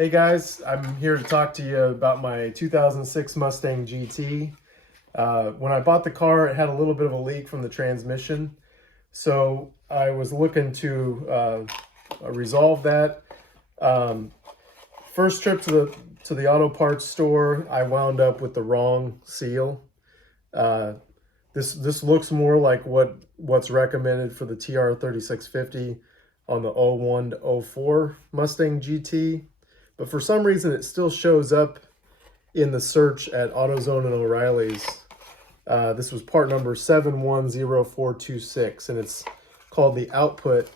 Hey guys, I'm here to talk to you about my 2006 Mustang GT. When I bought the car, it had a little bit of a leak from the transmission. So I was looking to resolve that. First trip to the auto parts store, I wound up with the wrong seal. This looks more like what's recommended for the TR3650 on the 01 to 04 Mustang GT. But for some reason, it still shows up in the search at AutoZone and O'Reilly's. This was part number 710426, and it's called the output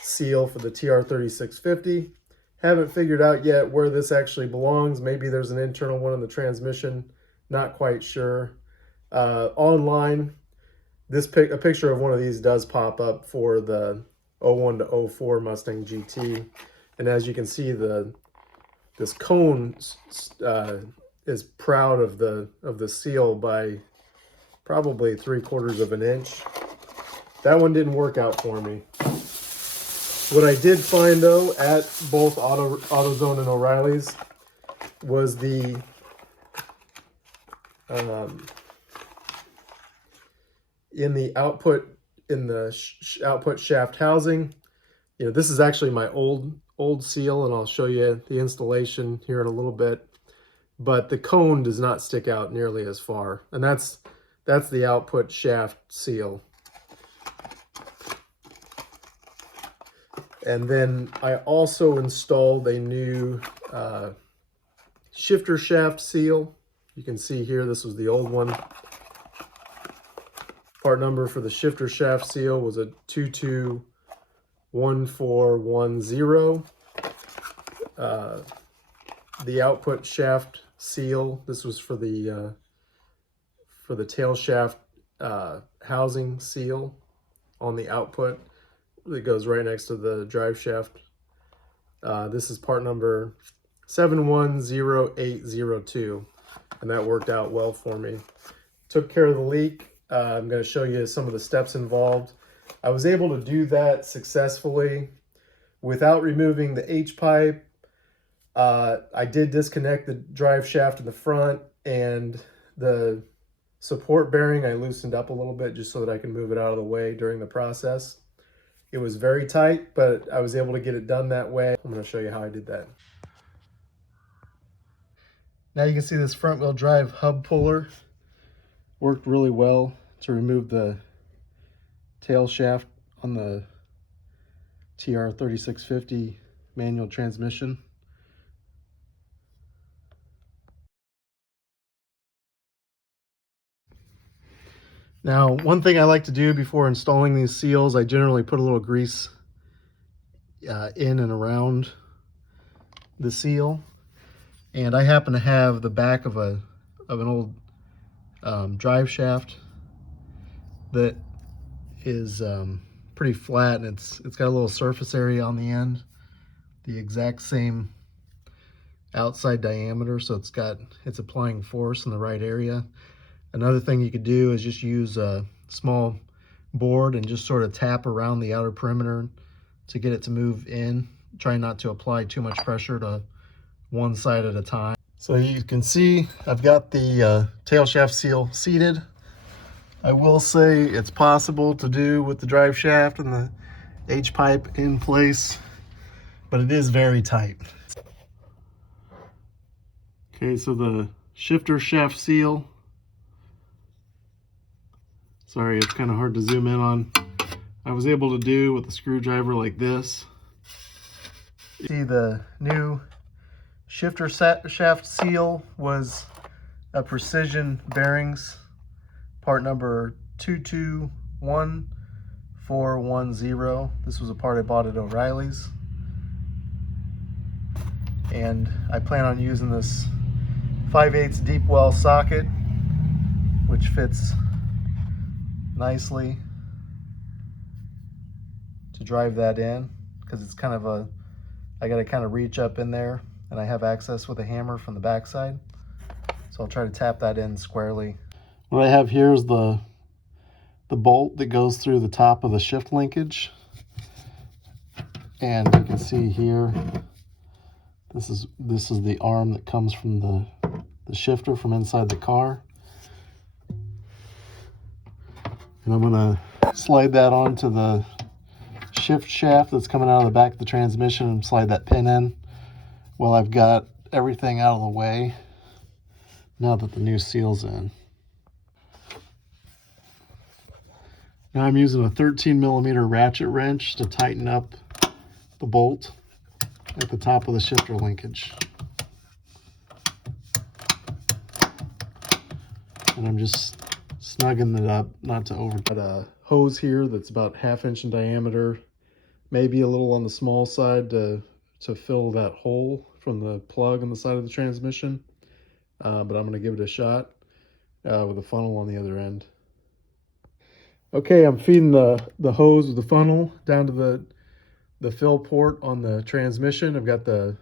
seal for the TR3650. Haven't figured out yet where this actually belongs. Maybe there's an internal one in the transmission. Not quite sure. Online, a picture of one of these does pop up for the 01 to 04 Mustang GT. And as you can see, this cone is proud of the seal by probably 3/4 of an inch. That one didn't work out for me. What I did find though at both AutoZone and O'Reilly's was the in the output shaft housing. You know, this is actually my old seal, and I'll show you the installation here in a little bit, but the cone does not stick out nearly as far, and that's the output shaft seal. And then I also installed a new shifter shaft seal. You can see here, this was the old one. Part number for the shifter shaft seal was a 221410. The output shaft seal, this was for the tail shaft housing seal on the output. It goes right next to the drive shaft. This is part number 710802, and that worked out well for me. Took care of the leak. I'm going to show you some of the steps involved. I was able to do that successfully without removing the H-pipe. I did disconnect the drive shaft in the front, and the support bearing I loosened up a little bit just so that I can move it out of the way during the process. It was very tight, but I was able to get it done that way. I'm going to show you how I did that. Now you can see this front wheel drive hub puller worked really well to remove the tail shaft on the TR3650 manual transmission. Now, one thing I like to do before installing these seals, I generally put a little grease in and around the seal. And I happen to have the back of an old drive shaft that is pretty flat, and it's got a little surface area on the end, the exact same outside diameter, so it's applying force in the right area. Another thing you could do is just use a small board and just sort of tap around the outer perimeter to get it to move in. Try not to apply too much pressure to one side at a time. So you can see I've got the tail shaft seal seated. I will say it's possible to do with the drive shaft and the H-pipe in place, but it is very tight. Okay, so the shifter shaft seal, sorry, it's kind of hard to zoom in on. I was able to do with a screwdriver like this. See, the new shifter shaft seal was a Precision Bearings, part number 221410. This was a part I bought at O'Reilly's. And I plan on using this 5/8 deep well socket, which fits nicely to drive that in, because it's kind of I gotta kind of reach up in there, and I have access with a hammer from the backside. So I'll try to tap that in squarely. What I have here is the bolt that goes through the top of the shift linkage. And you can see here This is the arm that comes from the shifter from inside the car. And I'm gonna slide that onto the shift shaft that's coming out of the back of the transmission and slide that pin in while I've got everything out of the way now that the new seal's in. Now I'm using a 13mm ratchet wrench to tighten up the bolt at the top of the shifter linkage. And I'm just snugging it up, not to over. Got a hose here that's about 1/2 inch in diameter, maybe a little on the small side to fill that hole from the plug on the side of the transmission. But I'm going to give it a shot with a funnel on the other end. Okay, I'm feeding the hose with the funnel down to the fill port on the transmission. I've got the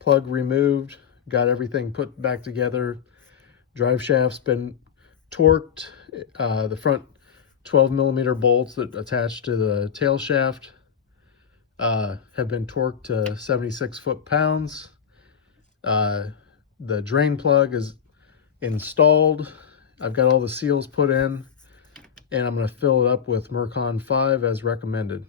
plug removed, got everything put back together. Drive shaft's been torqued. The front 12mm bolts that attach to the tail shaft have been torqued to 76 foot-pounds. The drain plug is installed. I've got all the seals put in, and I'm going to fill it up with Mercon 5 as recommended.